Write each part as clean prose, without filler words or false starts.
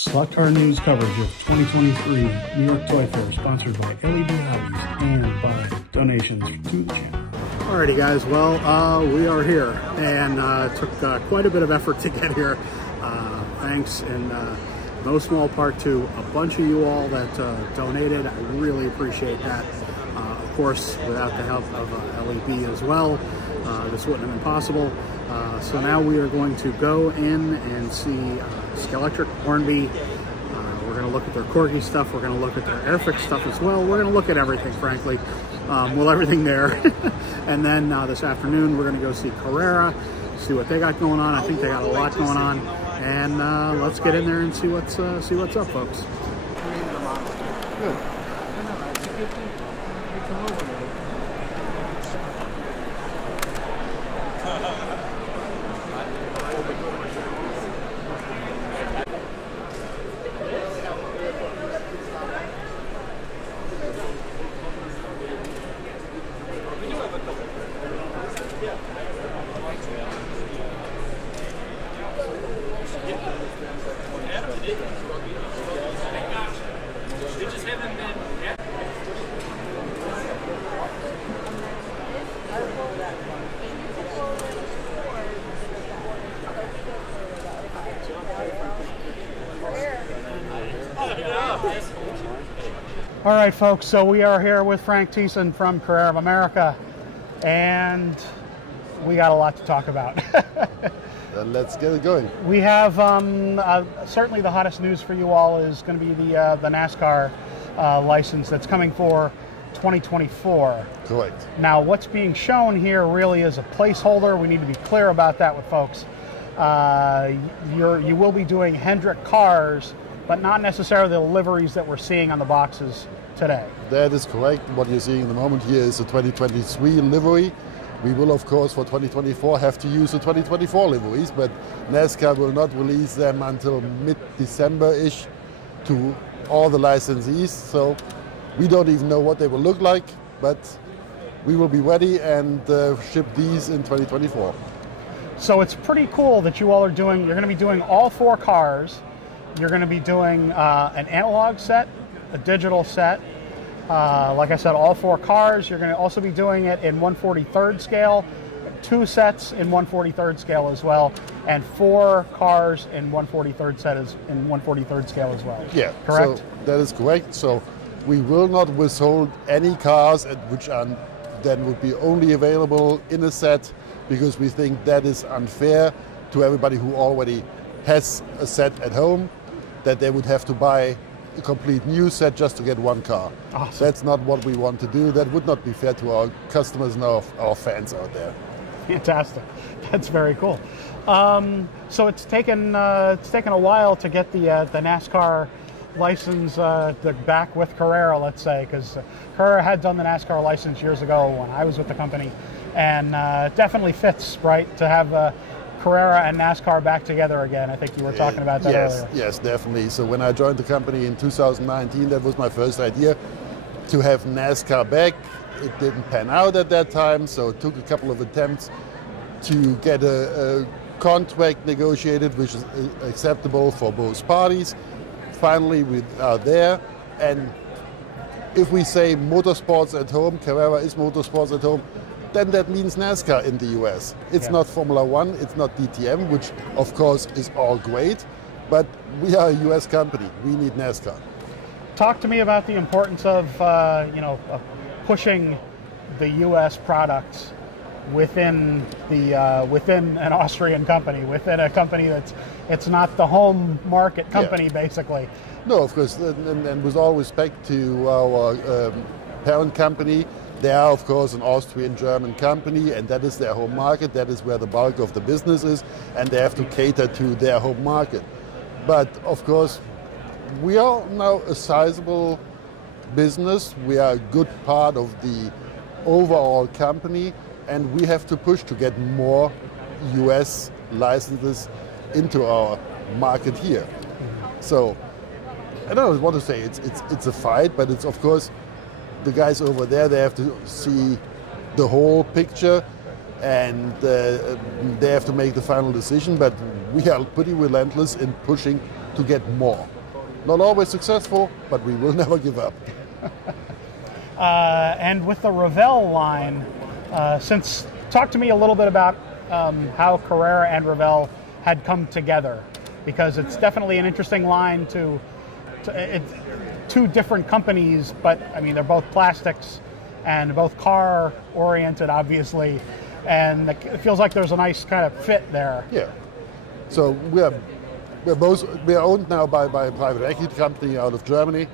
Select Car News coverage of 2023 New York Toy Fair, sponsored by LEB Hobbies and by donations to the channel. Alrighty guys, well, we are here, and it took quite a bit of effort to get here. Thanks in no small part to a bunch of you all that donated. I really appreciate that. Of course, without the help of LEB as well, this wouldn't have been possible. So now we are going to go in and see Scalextric Hornby. We're going to look at their Corgi stuff. We're going to look at their Airfix stuff as well. We're going to look at everything, frankly. Well, everything there. And then this afternoon, we're going to go see Carrera, see what they got going on. I think they got a lot going on. And let's get in there and see what's up, folks. Good. All right, folks, so we are here with Frank Tiessen from Carrera of America, and we got a lot to talk about. Then let's get it going. We have, certainly the hottest news for you all is going to be the NASCAR license that's coming for 2024. Correct. Now, what's being shown here really is a placeholder. We need to be clear about that with folks. You will be doing Hendrick cars, but not necessarily the liveries that we're seeing on the boxes today. That is correct. What you're seeing in the moment here is a 2023 livery. We will, of course, for 2024 have to use the 2024 liveries, but NASCAR will not release them until mid-December-ish to all the licensees. So we don't even know what they will look like, but we will be ready and ship these in 2024. So it's pretty cool that you all are doing, you're going to be doing all 4 cars. You're going to be doing an analog set, a digital set. Like I said, all 4 cars. You're going to also be doing it in 1/43rd scale, 2 sets in 1/43rd scale as well, and 4 cars in 1/43rd set is in 1/43rd scale as well. Yeah, correct. So that is correct. So we will not withhold any cars which are then would be only available in a set, because we think that is unfair to everybody who already has a set at home, that they would have to buy a complete new set just to get 1 car. Awesome. That's not what we want to do. That would not be fair to our customers and our fans out there. Fantastic. That's very cool. So it's taken a while to get the NASCAR license back with Carrera, let's say, because Carrera had done the NASCAR license years ago when I was with the company, and it definitely fits, right, to have Carrera and NASCAR back together again. I think you were talking about that earlier. Yes, definitely. So when I joined the company in 2019, that was my first idea, to have NASCAR back. It didn't pan out at that time, so it took a couple of attempts to get a contract negotiated which is acceptable for both parties. Finally, we are there, and if we say motorsports at home, Carrera is motorsports at home, then that means NASCAR in the US. It's not Formula One, it's not DTM, which of course is all great, but we are a US company. We need NASCAR. Talk to me about the importance of pushing the US products within an Austrian company, within a company it's not the home market company, basically. No, of course, and with all respect to our parent company, they are, of course, an Austrian-German company, and that is their home market. That is where the bulk of the business is, and they have to cater to their home market. But, of course, we are now a sizable business. We are a good part of the overall company, and we have to push to get more US licenses into our market here. So, I don't want to say it's a fight, but it's, of course, the guys over there, they have to see the whole picture, and they have to make the final decision, but we are pretty relentless in pushing to to get more. Not always successful, but we will never give up. And with the Revell line, talk to me a little bit about how Carrera and Revell had come together, because it's definitely an interesting line it's two different companies, but I mean, they're both plastics and both car oriented, obviously, and it feels like there's a nice kind of fit there. Yeah. So we are owned now by a private equity company out of Germany.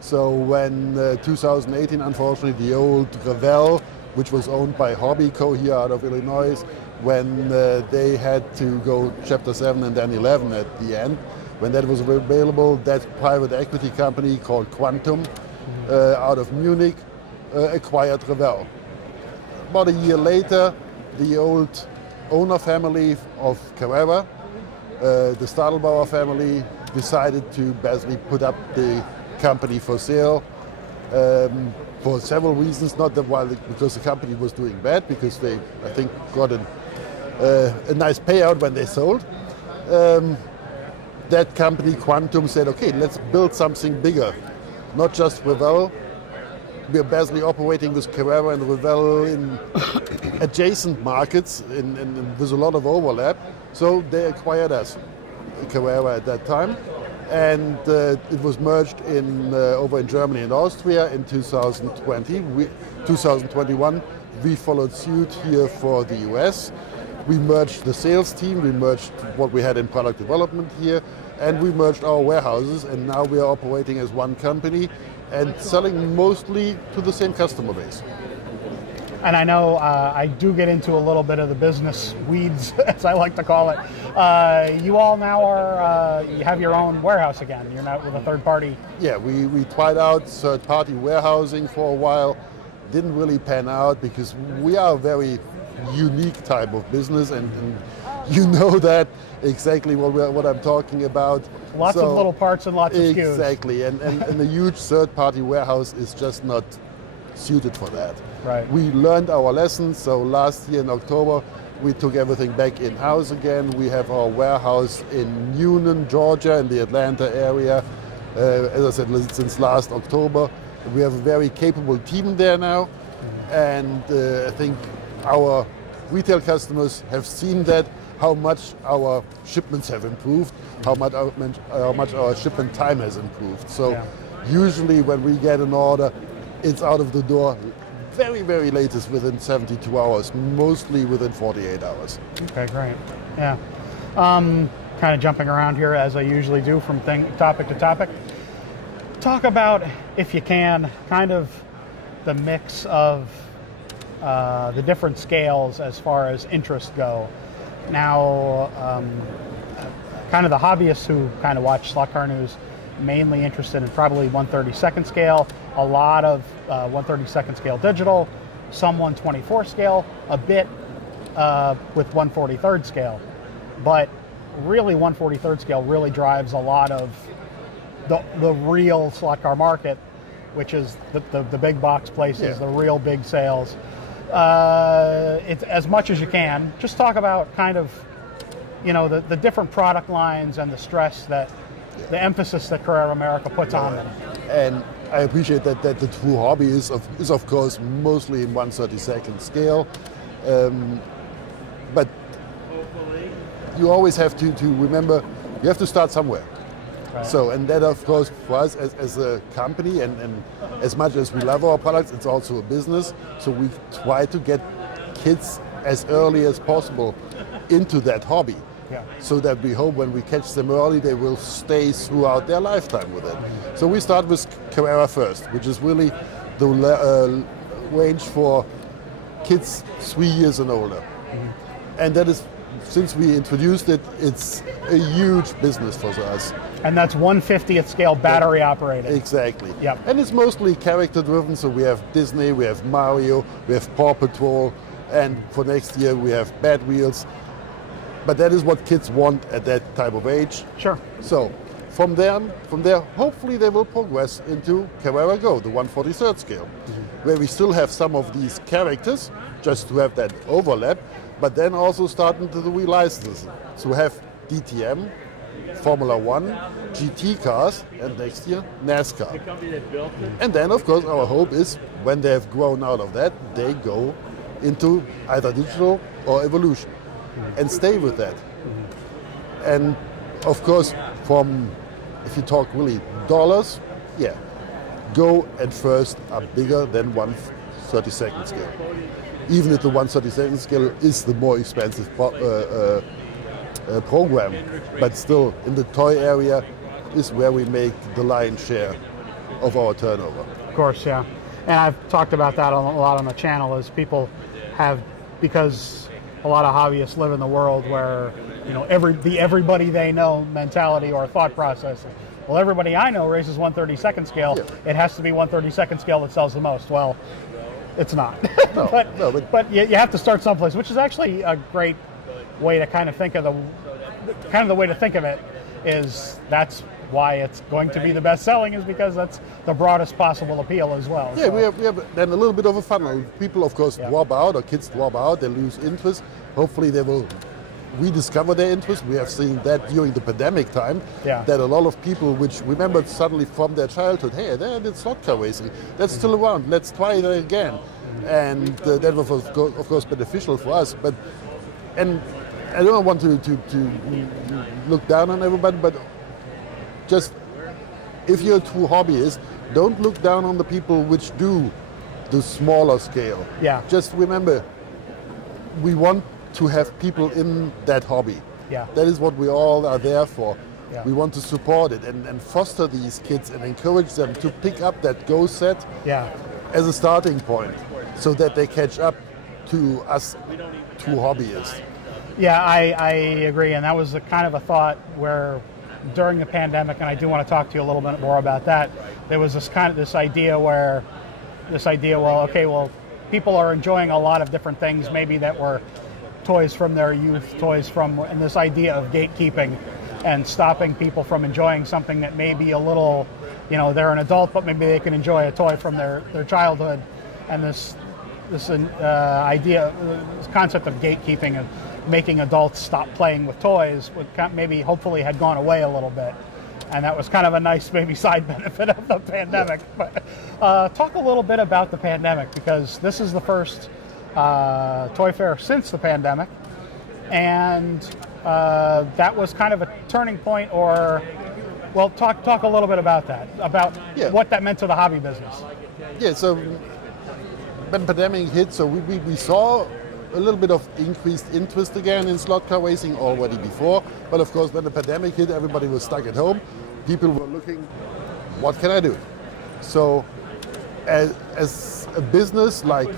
So when 2018, unfortunately, the old Revell, which was owned by Hobby Co. here out of Illinois, when they had to go Chapter 7 and then 11 at the end, when that was available, that private equity company called Quantum out of Munich acquired Revell. About a year later, the old owner family of Carrera, the Stadelbauer family, decided to basically put up the company for sale for several reasons. Not because the company was doing bad, because they, I think, got a nice payout when they sold. That company, Quantum, said, okay, let's build something bigger. Not just Revell. We're basically operating with Carrera and Revell in adjacent markets and with a lot of overlap. So they acquired us, Carrera, at that time. And it was merged over in Germany and Austria in 2020. 2021, we followed suit here for the US. We merged the sales team, we merged what we had in product development here, and we merged our warehouses, and now we are operating as one company and selling mostly to the same customer base. And I know I do get into a little bit of the business weeds, as I like to call it. You all now you have your own warehouse again. You're not with a third party. Yeah, we tried out third party warehousing for a while. Didn't really pan out because we are a very unique type of business, and you know that exactly what I'm talking about. Lots of little parts and lots of SKUs. Exactly, and a huge third-party warehouse is just not suited for that. Right. We learned our lessons, so last year in October we took everything back in-house again. We have our warehouse in Newnan, Georgia, in the Atlanta area. As I said, since last October. We have a very capable team there now, and I think our retail customers have seen that, how much our shipments have improved, how much our shipment time has improved. So usually when we get an order, it's out of the door very, very latest within 72 hours, mostly within 48 hours. Okay, great. Yeah. Kind of jumping around here as I usually do from topic to topic. Talk about, if you can, kind of the mix of the different scales as far as interest go. Now, kind of the hobbyists who kind of watch slot car news, mainly interested in probably 1/32 scale, a lot of 1/32 scale digital, some 1/24 scale, a bit with 1/43 scale. But really 1/43 scale really drives a lot of the real slot car market, which is the big box places, the real big sales. It's as much as you can. Just talk about kind of, you know, the different product lines and the stress that, the emphasis that Carrera of America puts on them. And I appreciate that the true hobby is of course mostly in 1/32 scale, but you always have to remember you have to start somewhere. Right. So, and that of course for us as a company and as much as we love our products, it's also a business. So we try to get kids as early as possible into that hobby. Yeah. So that we hope when we catch them early, they will stay throughout their lifetime with it. So we start with Carrera first, which is really the range for kids 3 years and older. Mm-hmm. And that is, since we introduced it, it's a huge business for us. And that's 1/50th scale battery operated. Exactly. Yep. And it's mostly character driven, so we have Disney, we have Mario, we have Paw Patrol, and for next year we have Bad Wheels. But that is what kids want at that type of age. Sure. So from there, hopefully they will progress into Carrera Go, the 1/43 scale, where we still have some of these characters, just to have that overlap, but then also starting to relicense. So have DTM, Formula One, GT cars, and next year NASCAR. And then, of course, our hope is when they have grown out of that, they go into either digital or evolution and stay with that. And of course, if you talk really dollars, yeah, Go and First are bigger than 1/32 scale. Even if the 1/32 scale is the more expensive program, but still in the toy area is where we make the lion's share of our turnover. Of course, yeah. And I've talked about that a lot on the channel, is people have, because a lot of hobbyists live in the world where, you know, everybody they know mentality or thought process. Well, everybody I know races 1/32 scale. Yeah. It has to be 1/32 scale that sells the most. Well, it's not. No, but you have to start someplace, which is actually a great way to kind of think of the way to think of it is that's why it's going to be the best selling, is because that's the broadest possible appeal as well. Yeah, so we have then a little bit of a funnel. People, of course, drop out, or kids drop out, they lose interest. Hopefully they will rediscover their interest. We have seen that during the pandemic time, that a lot of people which remembered suddenly from their childhood, hey, it's slot car racing, that's still around, let's try it again. And that was of course beneficial for us. And I don't want to look down on everybody, but just if you're a true hobbyist, don't look down on the people which do the smaller scale. Yeah. Just remember, we want to have people in that hobby. Yeah. That is what we all are there for. Yeah. We want to support it and foster these kids and encourage them to pick up that Go set as a starting point, so that they catch up to us true hobbyists. Yeah, I agree, and that was kind of a thought where during the pandemic, and I do want to talk to you a little bit more about that, there was this idea, well, okay, people are enjoying a lot of different things, maybe that were toys from their youth, and this idea of gatekeeping and stopping people from enjoying something that may be a little, you know, they're an adult, but maybe they can enjoy a toy from their childhood, and this idea, this concept of gatekeeping and making adults stop playing with toys maybe hopefully had gone away a little bit, and that was kind of a nice maybe side benefit of the pandemic. But talk a little bit about the pandemic, because this is the first toy fair since the pandemic, and that was kind of a turning point, or well, talk a little bit about that, about what that meant to the hobby business. Yeah, so when the pandemic hit, so we saw a little bit of increased interest again in slot car racing already before, but of course when the pandemic hit, everybody was stuck at home. People were looking, what can I do? So as a business, like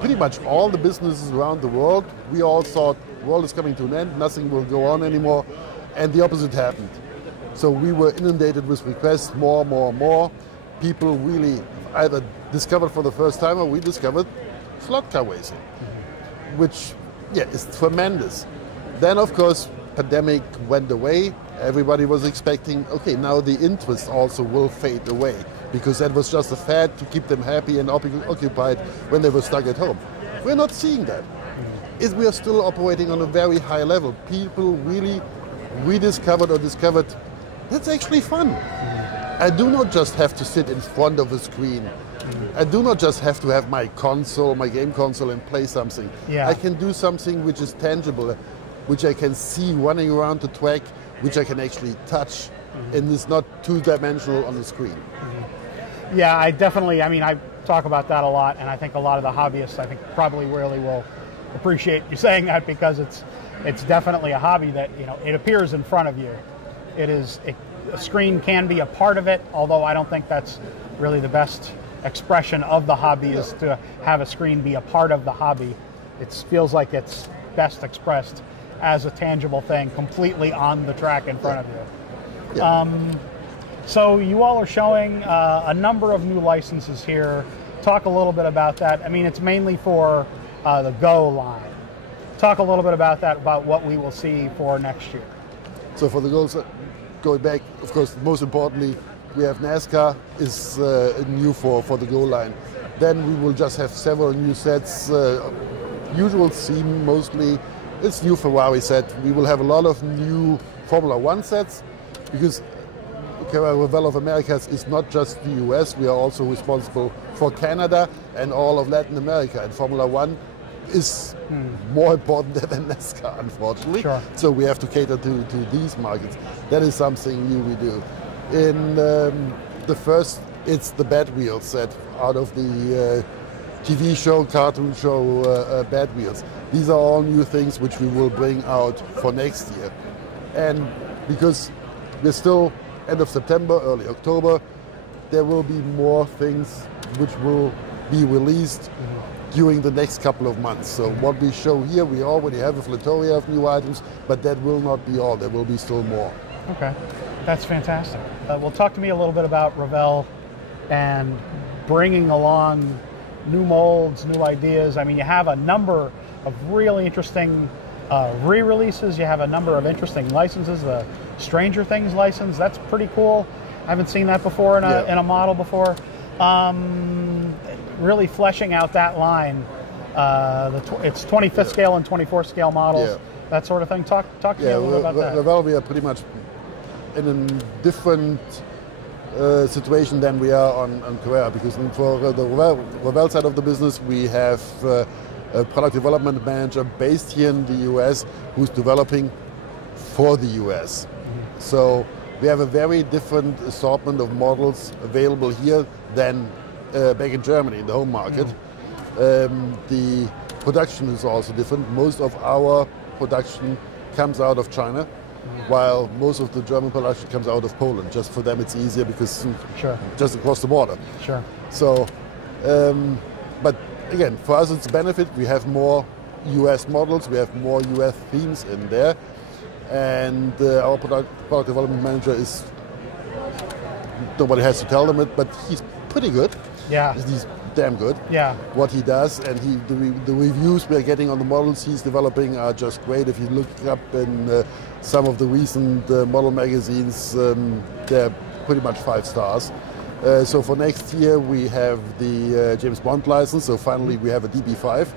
pretty much all the businesses around the world, we all thought the world is coming to an end, nothing will go on anymore, and the opposite happened. So we were inundated with requests, more. People really either discovered for the first time or rediscovered slot car racing, which is tremendous. Then of course pandemic went away. Everybody was expecting, okay, now the interest also will fade away, because that was just a fad to keep them happy and occupied when they were stuck at home. We're not seeing that. We are still operating on a very high level. People really rediscovered or discovered that's actually fun. I do not just have to sit in front of a screen. I do not just have to have my game console, and play something. I can do something which is tangible, which I can see running around the track, which I can actually touch, and is not two-dimensional on the screen. Yeah, I talk about that a lot, and I think a lot of the hobbyists, I think, probably really will appreciate you saying that, because it's definitely a hobby that, you know, it appears in front of you. A screen can be a part of it, although I don't think that's really the best expression of the hobby, is to have a screen be a part of the hobby. It feels like it's best expressed as a tangible thing, completely on the track in front of you. So you all are showing a number of new licenses here. Talk a little bit about that. I mean, it's mainly for the Go line. Talk a little bit about that, about what we will see for next year. So for the Go, going back, of course, most importantly, we have NASCAR is new for the Go line. Then we will just have several new sets. Usual theme mostly, it's new Ferrari set. We will have a lot of new Formula One sets, because Carrera of America is not just the US, we are also responsible for Canada and all of Latin America. And Formula One is more important than NASCAR, unfortunately. Sure. So we have to cater to these markets. That is something new we do. In the first, it's the Bad Wheels set out of the TV show, cartoon show Bad Wheels. These are all new things which we will bring out for next year. And because we're still end of September, early October, there will be more things which will be released during the next couple of months. So what we show here, we already have a plethora of new items, but that will not be all. There will be still more. Okay, that's fantastic. Well, talk to me a little bit about Revell and bringing along new molds, new ideas. I mean, you have a number of really interesting re-releases. You have a number of interesting licenses. The Stranger Things license, that's pretty cool. I haven't seen that before in a model before. Really fleshing out that line. It's 25th scale and 24th scale models, that sort of thing. Talk to me a little bit about that. Well, we are pretty much in a different situation than we are on Carrera, because for the Revell side of the business, we have a product development manager based here in the US who's developing for the US. So we have a very different assortment of models available here than back in Germany, in the home market. The production is also different. Most of our production comes out of China, while most of the German production comes out of Poland. Just for them it's easier because just across the border. Sure. So, but again, for us it's a benefit. We have more US models, we have more US themes in there, and our product development manager is, nobody has to tell them it, but he's pretty good. Yeah. He's damn good. Yeah. What he does, and the reviews we are getting on the models he's developing are just great. If you look up in some of the recent model magazines, they're pretty much 5 stars. So for next year we have the James Bond license. So finally we have a DB5.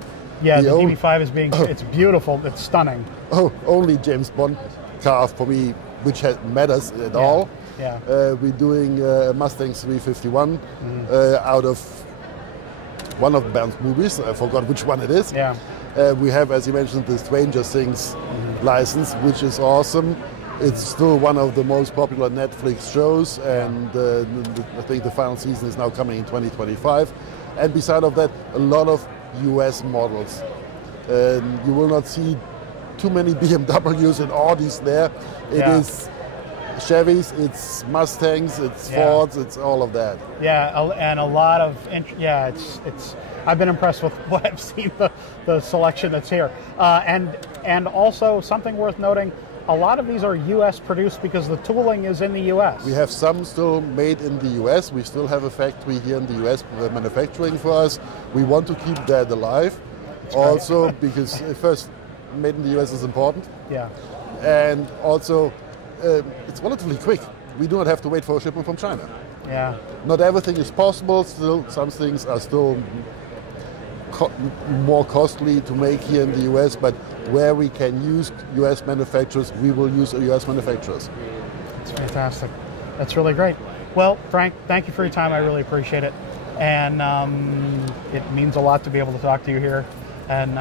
Yeah, the DB5 is being, it's beautiful, it's stunning. Oh, only James Bond car for me, which matters at all. Yeah. We're doing Mustang 351 out of one of Bond's movies. I forgot which one it is. Yeah. We have, as you mentioned, the Stranger Things license, which is awesome. It's still one of the most popular Netflix shows, and I think the final season is now coming in 2025. And beside of that, a lot of US models. You will not see too many BMWs and Audis there. It is Chevys, it's Mustangs, it's Fords, it's all of that. Yeah, and a lot of, it's. I've been impressed with what I've seen, the selection that's here. And also something worth noting, a lot of these are US produced because the tooling is in the US. We have some still made in the US. We still have a factory here in the US manufacturing for us. We want to keep that alive. That's also because first, made in the US is important. Yeah. And also, it's relatively quick. We do not have to wait for a shipment from China. Yeah. Not everything is possible. Still, some things are still more costly to make here in the US, but where we can use US manufacturers, we will use US manufacturers. That's fantastic. That's really great. Well, Frank, thank you for your time. I really appreciate it. And it means a lot to be able to talk to you here. And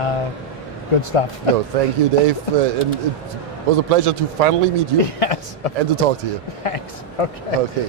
good stuff. No, thank you, Dave. And it was a pleasure to finally meet you. Yes. And to talk to you. Thanks. Okay. Okay.